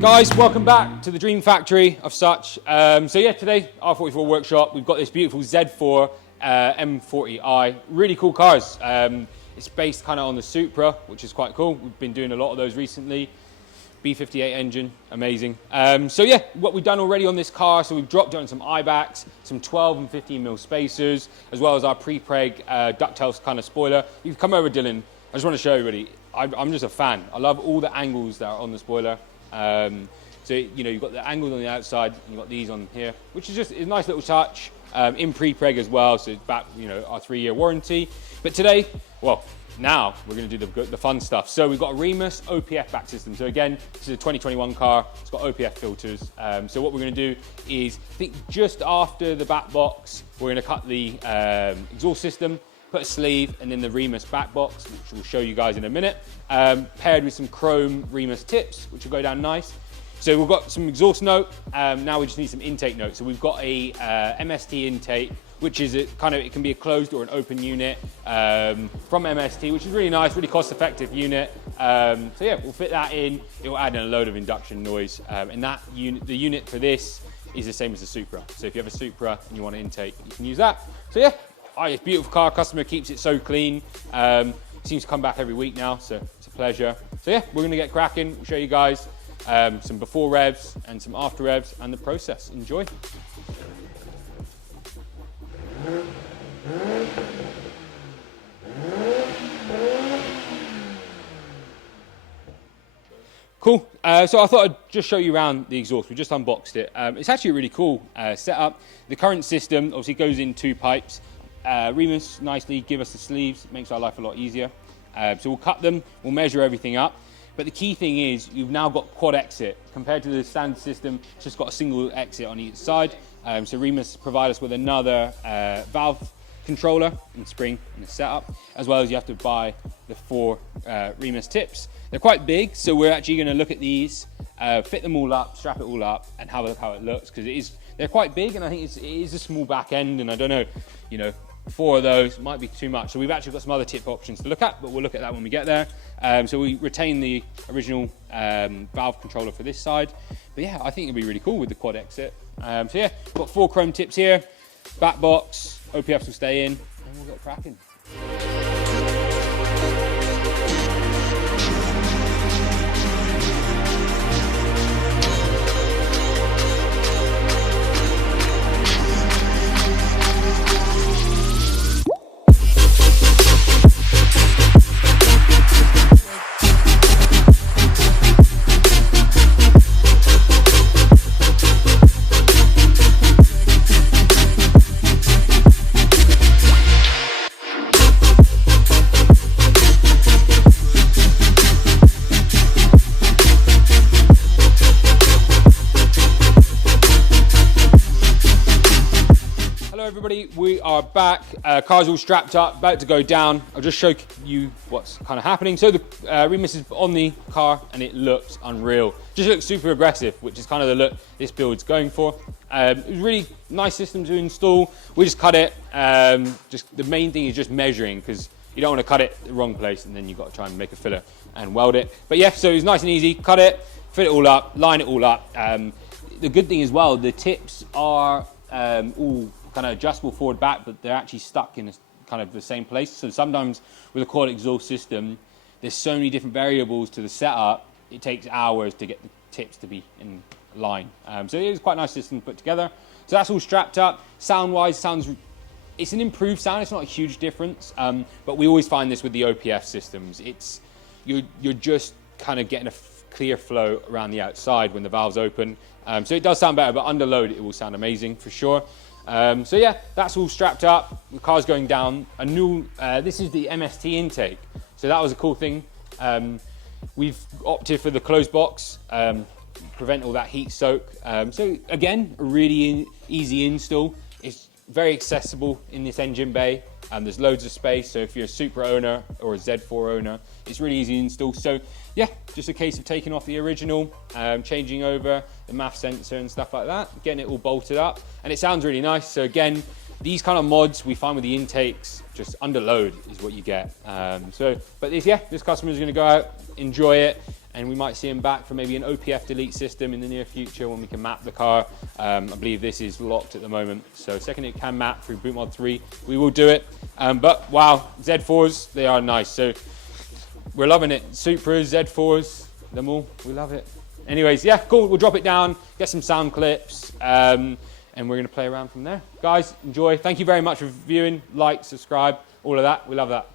Guys, welcome back to the Dream Factory of such. So yeah, today, R44 Workshop, we've got this beautiful Z4 M40i. Really cool cars. It's based kind of on the Supra, which is quite cool. We've been doing a lot of those recently. B58 engine, amazing. So yeah, what we've done already on this car, so we've dropped it on some eyebacks, some 12 and 15 mil spacers, as well as our pre-preg ducktails kind of spoiler. You've come over, Dylan. I just want to show everybody. I'm just a fan. I love all the angles that are on the spoiler. So, you know, you've got the angles on the outside, and you've got these on here, which is just a nice little touch, in pre-preg as well, so it's back, you know, our 3-year warranty. But today, well, now we're going to do the fun stuff. So we've got a Remus OPF back system. So again, this is a 2021 car, it's got OPF filters. So what we're going to do is, I think just after the back box, we're going to cut the exhaust system, put a sleeve, and then the Remus back box, which we'll show you guys in a minute, paired with some chrome Remus tips, which will go down nice. So we've got some exhaust note, now we just need some intake note. So we've got a Mst Intake, which is it can be a closed or an open unit from Mst, which is really nice, really cost-effective unit. So yeah, we'll fit that in. It will add in a load of induction noise, and that the unit for this is the same as the Supra. So if you have a Supra and you want an intake, you can use that. So yeah. It's a beautiful car, customer keeps it so clean. Seems to come back every week now, so it's a pleasure. So yeah, we're gonna get cracking. We'll show you guys some before revs and some after revs and the process. Enjoy. Cool, so I thought I'd just show you around the exhaust. We just unboxed it. It's actually a really cool setup. The current system obviously goes in 2 pipes. Remus nicely give us the sleeves, makes our life a lot easier. So we'll cut them, we'll measure everything up. But the key thing is you've now got quad exit. Compared to the standard system, it's just got a single exit on each side. So Remus provide us with another valve controller and spring in the setup, as well as you have to buy the 4 Remus tips. They're quite big, so we're actually going to look at these, fit them all up, strap it all up, and how it looks, because they're quite big, and I think it is a small back end, and I don't know, you know, 4 of those might be too much. So we've actually got some other tip options to look at, but we'll look at that when we get there. So we retain the original valve controller for this side. But yeah, I think it'd be really cool with the quad exit. So yeah, got 4 chrome tips here, back box, OPFs will stay in, and we'll get cracking. Everybody, we are back. Car's all strapped up, about to go down. I'll just show you what's kind of happening. So the Remus is on the car and it looks unreal. Just looks super aggressive, which is kind of the look this build's going for. It was a really nice system to install. We just cut it. Just the main thing is just measuring, because you don't want to cut it the wrong place and then you've got to try and make a filler and weld it. But yeah, so it's nice and easy. Cut it, fit it all up, line it all up. The good thing as well, the tips are all kind of adjustable forward back, but they're actually stuck in kind of the same place. So sometimes with a quad exhaust system, there's so many different variables to the setup, it takes hours to get the tips to be in line. So it was quite a nice system to put together. So that's all strapped up. Sound-wise, it's an improved sound. It's not a huge difference, but we always find this with the OPF systems. You're just kind of getting a clear flow around the outside when the valve's open. So it does sound better, but under load, it will sound amazing for sure. So yeah, that's all strapped up. The car's going down. This is the Mst Intake. So that was a cool thing. We've opted for the closed box, prevent all that heat soak. So again, a really easy install. It's very accessible in this engine bay. There's loads of space, so if you're a Supra owner or a Z4 owner, it's really easy to install. So yeah, just a case of taking off the original, changing over the MAF sensor and stuff like that, getting it all bolted up, and it sounds really nice. So again, these kind of mods we find with the intakes, just under load is what you get. But this customer is going to go out, enjoy it, and we might see them back for maybe an OPF delete system in the near future when we can map the car. I believe this is locked at the moment, so second it can map through BootMod 3, we will do it. But wow, Z4s, they are nice. So we're loving it. Supras, Z4s, them all, we love it. Anyways, yeah, cool. We'll drop it down, get some sound clips, and we're going to play around from there. Guys, enjoy. Thank you very much for viewing. Like, subscribe, all of that. We love that.